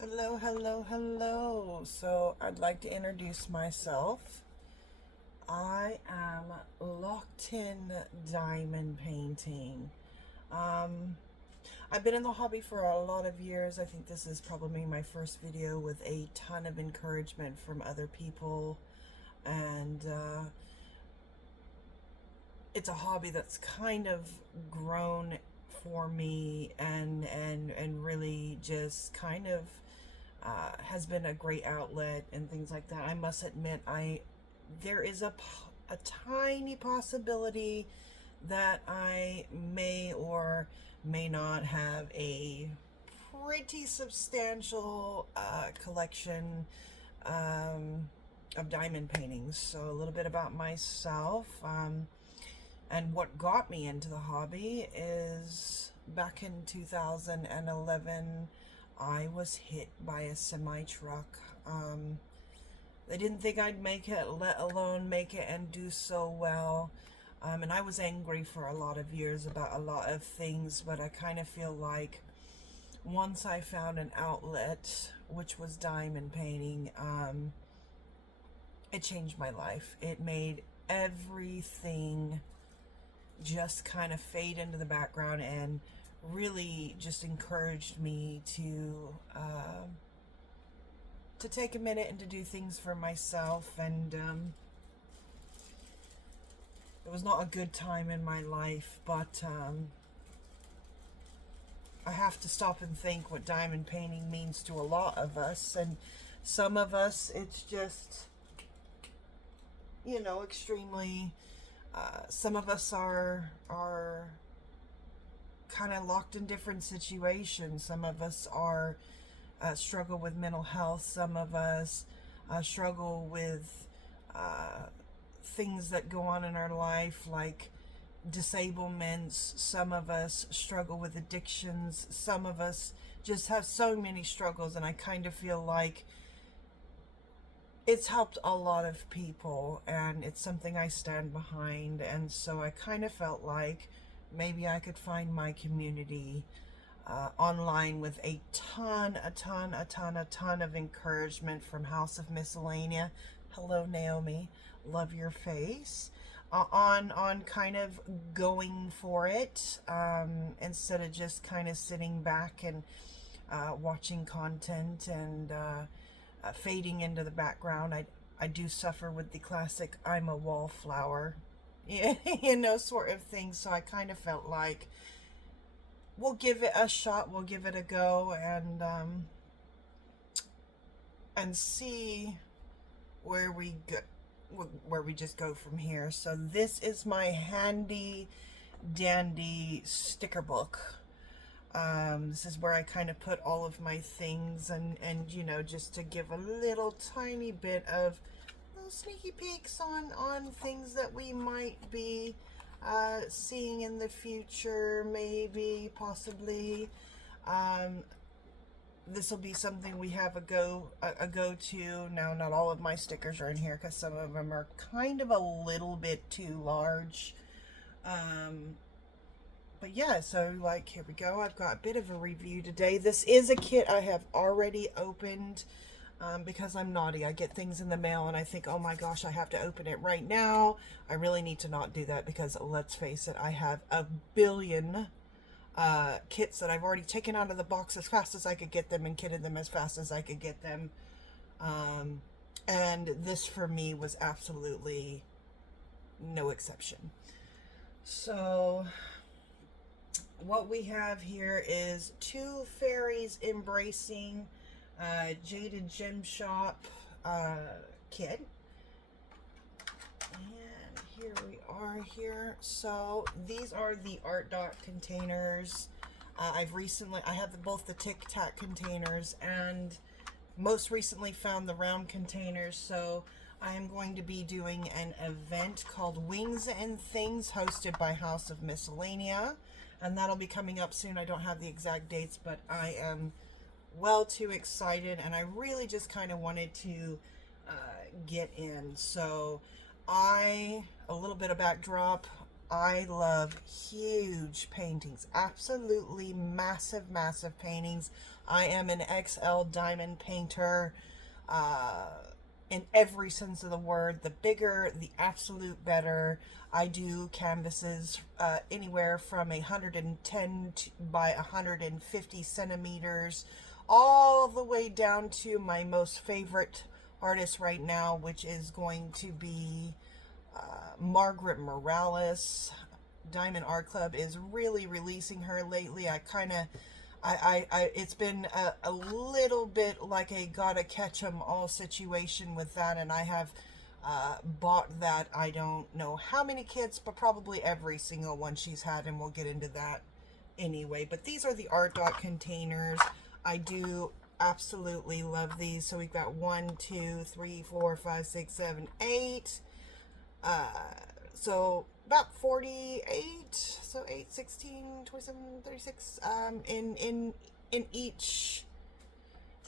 Hello, hello, hello. So I'd like to introduce myself. I am locked in diamond painting. Um, I've been in the hobby for a lot of years. I think this is probably my first video with a ton of encouragement from other people. And it's a hobby that's kind of grown for me and really just kind of has been a great outlet and things like that. I must admit, there is a tiny possibility that I may or may not have a pretty substantial collection of diamond paintings. So a little bit about myself. And what got me into the hobby is back in 2011, I was hit by a semi truck. They didn't think I'd make it, let alone make it and do so well. And I was angry for a lot of years about a lot of things, but I kind of feel like once I found an outlet, which was diamond painting, it changed my life. It made everything just kind of fade into the background and really just encouraged me to take a minute and to do things for myself. And it was not a good time in my life, but I have to stop and think what diamond painting means to a lot of us. And some of us, it's just, extremely. Some of us are kind of locked in different situations. Some of us are struggle with mental health. Some of us struggle with things that go on in our life, like disablements. Some of us struggle with addictions. Some of us just have so many struggles, and I kind of feel like it's helped a lot of people, and it's something I stand behind. And so I kind of felt like maybe I could find my community online with a ton of encouragement from House of Miscellanea. Hello, Naomi. Love your face. On kind of going for it, instead of just kind of sitting back and watching content and fading into the background. I do suffer with the classic "I'm a wallflower," sort of thing. So I kind of felt like we'll give it a shot, we'll give it a go, and see where we go, where we just go from here. So this is my handy dandy sticker book. This is where I kind of put all of my things, and just to give a little tiny bit of little sneaky peeks on things that we might be seeing in the future, maybe, possibly. This will be something we have a go-to. Now, not all of my stickers are in here because some of them are kind of a little bit too large. But yeah, so like, here we go. I've got a bit of a review today. This is a kit I have already opened because I'm naughty. I get things in the mail and I think, oh my gosh, I have to open it right now. I really need to not do that because, let's face it, I have a billion kits that I've already taken out of the box as fast as I could get them and kitted them as fast as I could get them. And this for me was absolutely no exception. So what we have here is two Fairies Embracing Jaded Gem Shop kit. And here we are here. So these are the art dot containers. I have both the Tic Tac containers and most recently found the round containers. So I am going to be doing an event called Wings and Things hosted by House of Miscellanea. And that'll be coming up soon. I don't have the exact dates, but I am well too excited, and I really just kind of wanted to get in. So a little bit of backdrop, I love huge paintings, absolutely massive paintings. I am an XL diamond painter in every sense of the word. The bigger, the absolute better. I do canvases anywhere from 110 by 150 centimeters, all the way down to my most favorite artist right now, which is going to be Margaret Morales. Diamond Art Club is really releasing her lately. It's been a little bit like a gotta catch 'em all situation with that, and I have bought that. I don't know how many kits, but probably every single one she's had, and we'll get into that anyway. But these are the Art Dot containers. I do absolutely love these. So we've got 1, 2, 3, 4, 5, 6, 7, 8. So about 48, so 8, 16, 27, 36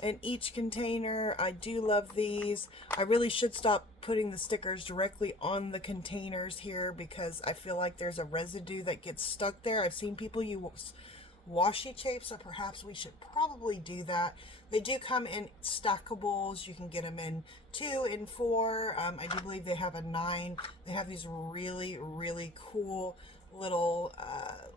in each container. I do love these. I really should stop putting the stickers directly on the containers here, because I feel like there's a residue that gets stuck there. I've seen people use washi tape, so perhaps we should probably do that. They do come in stackables. You can get them in 2 and 4. I do believe they have a 9. They have these really, really cool little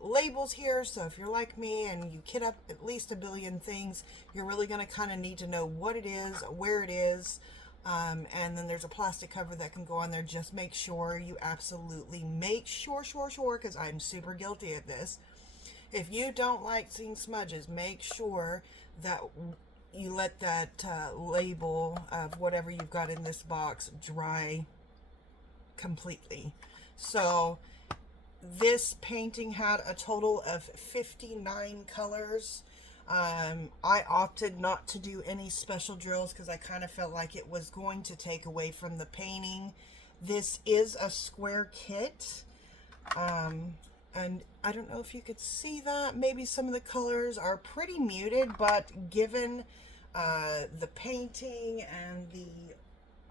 labels here. So if you're like me and you kit up at least a billion things, you're really going to kind of need to know what it is, where it is. And then there's a plastic cover that can go on there. Just make sure you absolutely make sure, because I'm super guilty at this. If you don't like seeing smudges, make sure that you let that label of whatever you've got in this box dry completely. So this painting had a total of 59 colors. I opted not to do any special drills because I kind of felt like it was going to take away from the painting. This is a square kit. And I don't know if you could see that. Maybe some of the colors are pretty muted, but given the painting and the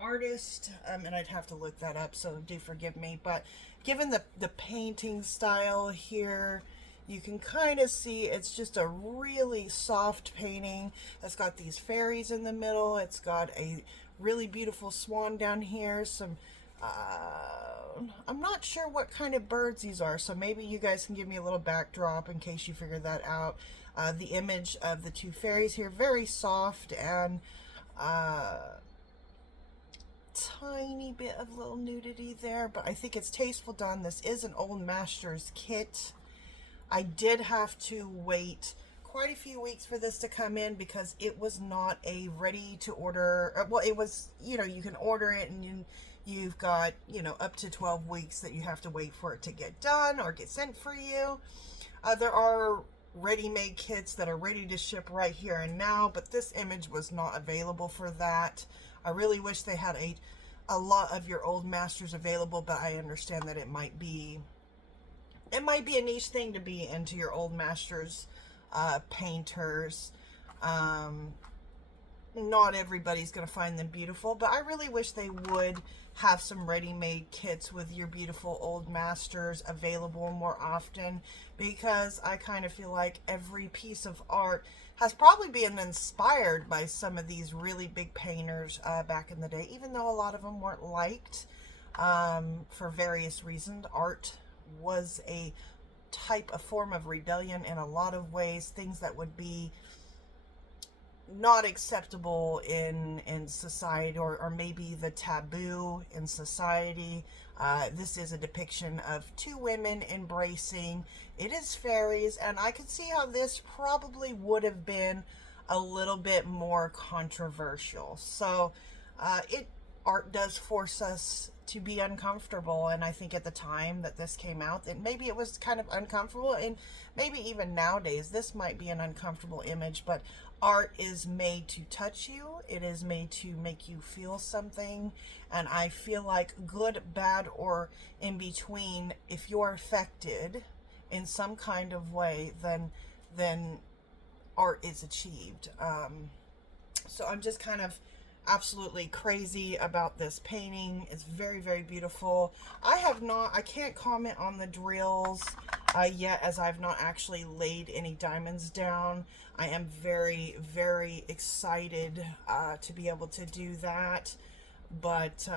artist, and I'd have to look that up, so do forgive me, but given the painting style here, you can kind of see it's just a really soft painting. It's got these fairies in the middle. It's got a really beautiful swan down here. Some I'm not sure what kind of birds these are, so maybe you guys can give me a little backdrop in case you figure that out. The image of the 2 fairies here, very soft, and tiny bit of little nudity there, but I think it's tasteful done. This is an Old Masters kit. I did have to wait quite a few weeks for this to come in because it was not a ready to order. Well, it was, you know, you can order it and you've got, you know, up to 12 weeks that you have to wait for it to get done or get sent for you. There are ready-made kits that are ready to ship right here and now, but this image was not available for that. I really wish they had a lot of your Old Masters available, but I understand that it might be a niche thing to be into your Old Masters painters. Not everybody's going to find them beautiful, but I really wish they would have some ready-made kits with your beautiful Old Masters available more often, because I kind of feel like every piece of art has probably been inspired by some of these really big painters back in the day, even though a lot of them weren't liked for various reasons. Art was a form of rebellion in a lot of ways, things that would be not acceptable in society, or maybe the taboo in society. This is a depiction of 2 women embracing. It is fairies, and I could see how this probably would have been a little bit more controversial. So art does force us to be uncomfortable, and I think at the time that this came out, that maybe it was kind of uncomfortable, and maybe even nowadays this might be an uncomfortable image, but art is made to touch you. It is made to make you feel something, and I feel like good, bad, or in between, if you're affected in some kind of way, then art is achieved. So I'm just kind of absolutely crazy about this painting. It's very, very beautiful. I can't comment on the drills. yet, as I've not actually laid any diamonds down. I am very, very excited to be able to do that. But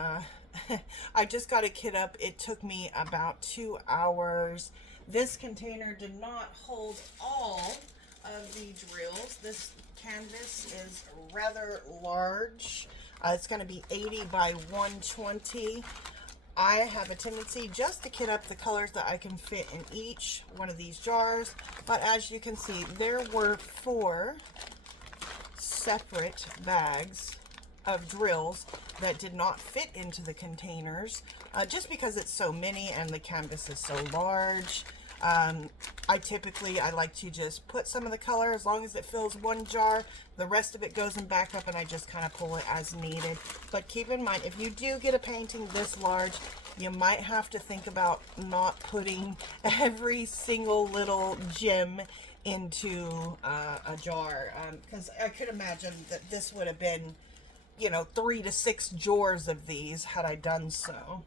I just got a kit up. It took me about 2 hours. This container did not hold all of the drills. This canvas is rather large. It's going to be 80 by 120. I have a tendency just to kit up the colors that I can fit in each one of these jars. But as you can see, there were 4 separate bags of drills that did not fit into the containers, just because it's so many and the canvas is so large. I like to just put some of the color, as long as it fills one jar, the rest of it goes in backup, and I just kind of pull it as needed. But keep in mind, if you do get a painting this large, you might have to think about not putting every single little gem into a jar, because I could imagine that this would have been, you know, 3 to 6 jars of these had I done so.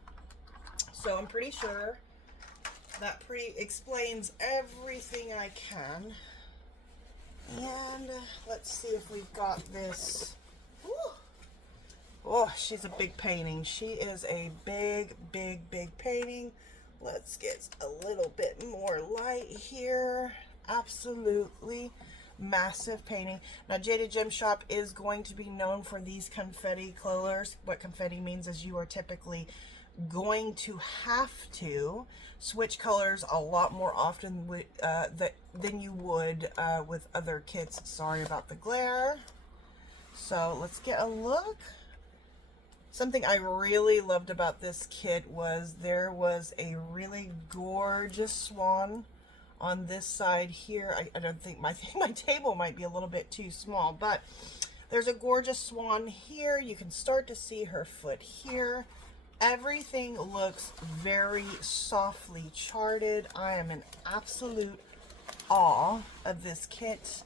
So I'm pretty sure that explains everything I can. And let's see if we've got this. Woo. Oh, she's a big painting. She is a big, big, big painting. Let's get a little bit more light here. Absolutely massive painting. Now, Jaded Gem Shop is going to be known for these confetti colors. What confetti means is you are typically going to have to switch colors a lot more often than you would with other kits. Sorry about the glare. So let's get a look. Something I really loved about this kit was there was a really gorgeous swan on this side here. I don't think my table might be a little bit too small, but there's a gorgeous swan here. You can start to see her foot here. Everything looks very softly charted. I am in absolute awe of this kit.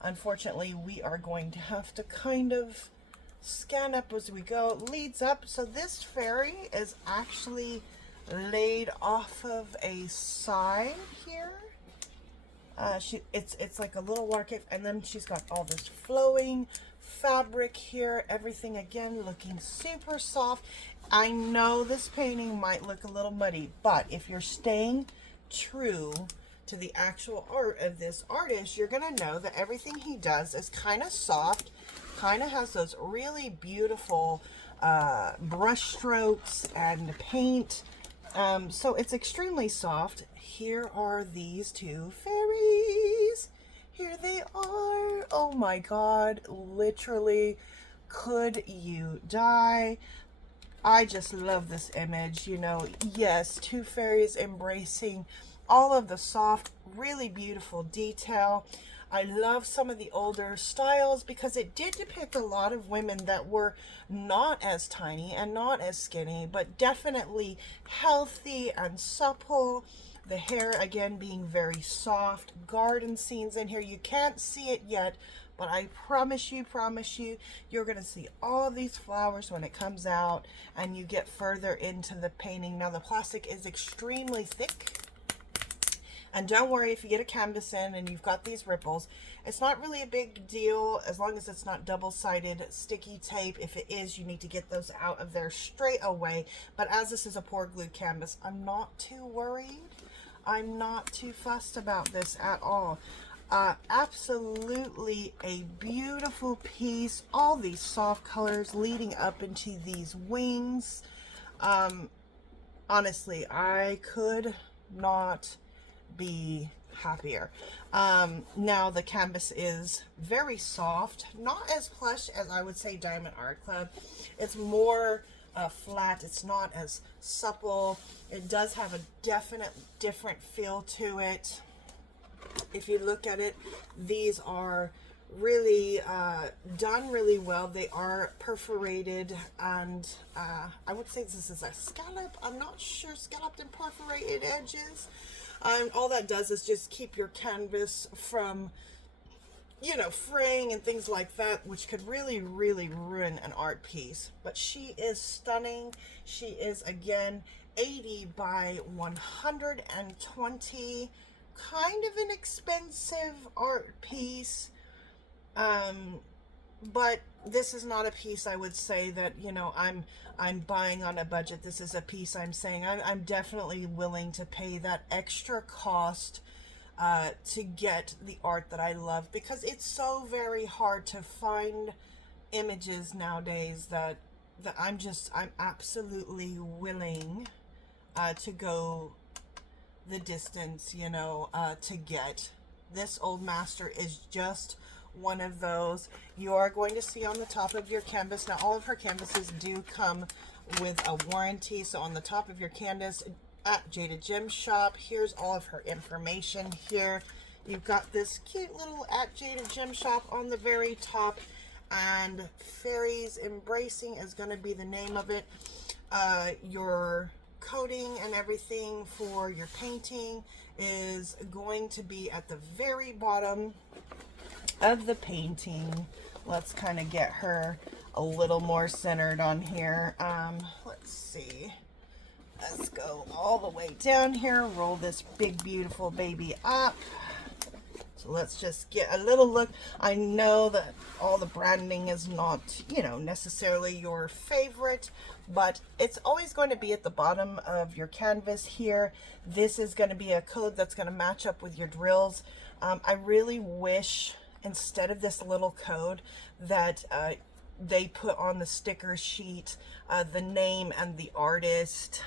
Unfortunately, we are going to have to kind of scan up as we go. It leads up. So this fairy is actually laid off of a side here. It's like a little water cave, and then she's got all this flowing fabric here. Everything again looking super soft. I know this painting might look a little muddy, but if you're staying true to the actual art of this artist, you're gonna know that everything he does is kind of soft, kind of has those really beautiful brush strokes and paint. So it's extremely soft. Here are these 2 fairies. Here they are. Oh my God, literally, could you die? I just love this image. You know, yes, 2 fairies embracing all of the soft, really beautiful detail. I love some of the older styles because it did depict a lot of women that were not as tiny and not as skinny, but definitely healthy and supple. The hair, again, being very soft. Garden scenes in here. You can't see it yet, but I promise you, you're going to see all these flowers when it comes out and you get further into the painting. Now, the plastic is extremely thick. And don't worry if you get a canvas in and you've got these ripples. It's not really a big deal as long as it's not double-sided sticky tape. If it is, you need to get those out of there straight away. But as this is a pour glue canvas, I'm not too worried. I'm not too fussed about this at all. Absolutely a beautiful piece. All these soft colors leading up into these wings. Honestly, I could not be happier. Now the canvas is very soft, not as plush as I would say Diamond Art Club. It's more flat. It's not as supple. It does have a definite different feel to it. If you look at it, these are really done really well. They are perforated, and I would say this is a scallop. I'm not sure, scalloped and perforated edges. All that does is just keep your canvas from, you know, fraying and things like that, which could really, really ruin an art piece. But she is stunning. She is, again, 80 by 120. kind of an expensive art piece. But this is not a piece I would say that, you know, I'm buying on a budget. This is a piece I'm saying I'm definitely willing to pay that extra cost to get the art that I love, because it's so very hard to find images nowadays that I'm absolutely willing to go the distance, you know, to get. This old master is just one of those. You are going to see on the top of your canvas, now all of her canvases do come with a warranty, so on the top of your canvas at Jaded Gem Shop, here's all of her information here. You've got this cute little at Jaded Gem Shop on the very top, and Fairies Embracing is going to be the name of it. Your coating and everything for your painting is going to be at the very bottom of the painting. Let's kind of get her a little more centered on here. Let's see. Let's go all the way down here. Roll this big, beautiful baby up. So let's just get a little look. I know that all the branding is not, you know, necessarily your favorite, but it's always going to be at the bottom of your canvas here. This is going to be a code that's going to match up with your drills. I really wish, instead of this little code, that they put on the sticker sheet the name and the artist,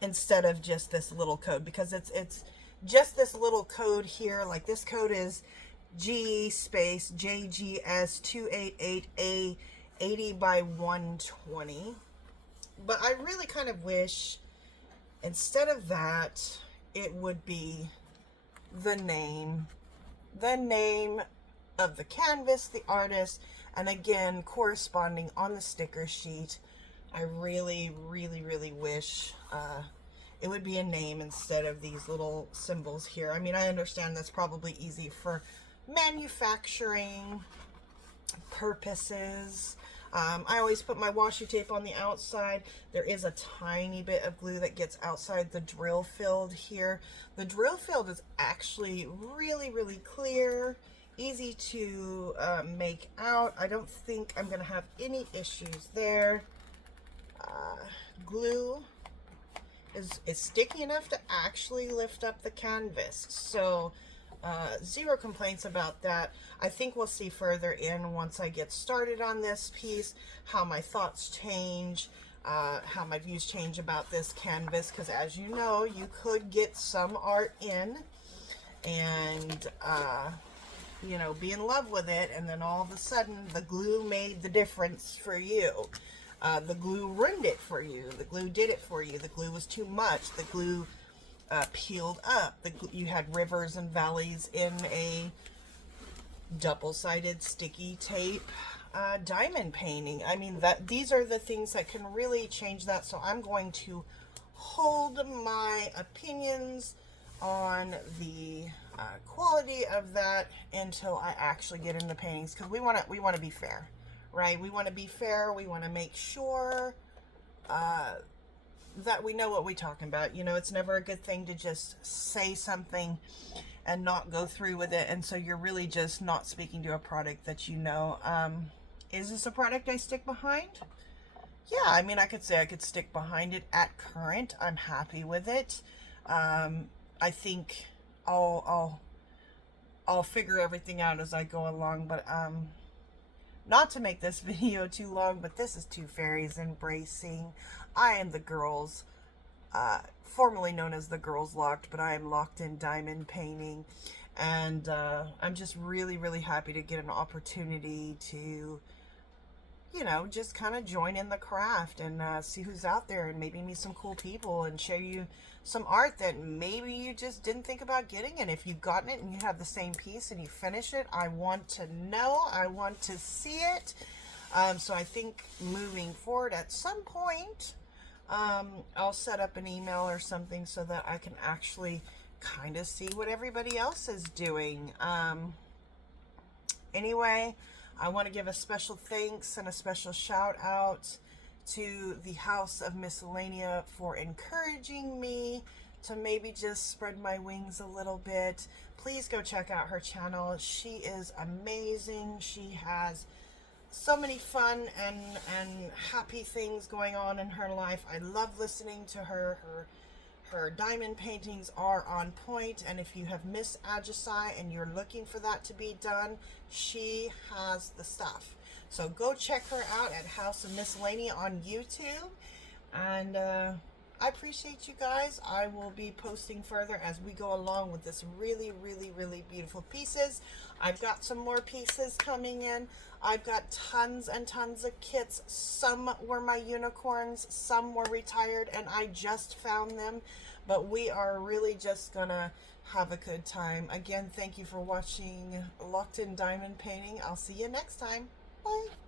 instead of just this little code, because it's just this little code here. Like, this code is G space JGS 288A 80 by 120. But I really kind of wish, instead of that, it would be the name of the canvas, the artist, and again, corresponding on the sticker sheet. I really, really, really wish it would be a name instead of these little symbols here. I mean, I understand that's probably easy for manufacturing purposes. I always put my washi tape on the outside. There is a tiny bit of glue that gets outside the drill field here. The drill field is actually really, really clear, easy to make out. I don't think I'm going to have any issues there. Glue is sticky enough to actually lift up the canvas, so zero complaints about that. I think we'll see further in, once I get started on this piece, how my thoughts change, how my views change about this canvas, because as you know, you could get some art in and you know, be in love with it, and then all of a sudden the glue made the difference for you. The glue ruined it for you. The glue did it for you. The glue was too much. The glue peeled up. You had rivers and valleys in a double-sided sticky tape diamond painting. I mean, these are the things that can really change that. So I'm going to hold my opinions on the quality of that until I actually get into paintings, because we want to be fair, right? We want to be fair. We want to make sure that we know what we're talking about. You know, it's never a good thing to just say something and not go through with it, and so you're really just not speaking to a product that you know. Is this a product I stick behind? Yeah, I mean, I could say I could stick behind it at current. I'm happy with it. I think I'll figure everything out as I go along, but not to make this video too long, but this is Two Fairies Embracing. I am the girls, formerly known as the Girls Locked, but I am locked in diamond painting, and I'm just really, really happy to get an opportunity to, you know, just kind of join in the craft and see who's out there, and maybe meet some cool people and share you some art that maybe you just didn't think about getting. And if you've gotten it and you have the same piece and you finish it, I want to know. I want to see it. So I think moving forward at some point, I'll set up an email or something so that I can actually kind of see what everybody else is doing. Anyway, I want to give a special thanks and a special shout out to the House of Miscellanea for encouraging me to maybe just spread my wings a little bit, please go check out her channel. She is amazing. She has so many fun and happy things going on in her life. I love listening to her. Her diamond paintings are on point, and if you have missed Ajacai and you're looking for that to be done, she has the stuff. So go check her out at House of Miscellany on YouTube. And I appreciate you guys. I will be posting further as we go along with this really, really, really beautiful pieces. I've got some more pieces coming in. I've got tons and tons of kits. Some were my unicorns, some were retired, and I just found them. But we are really just gonna have a good time. Again, thank you for watching Locked In Diamond Painting. I'll see you next time. Bye.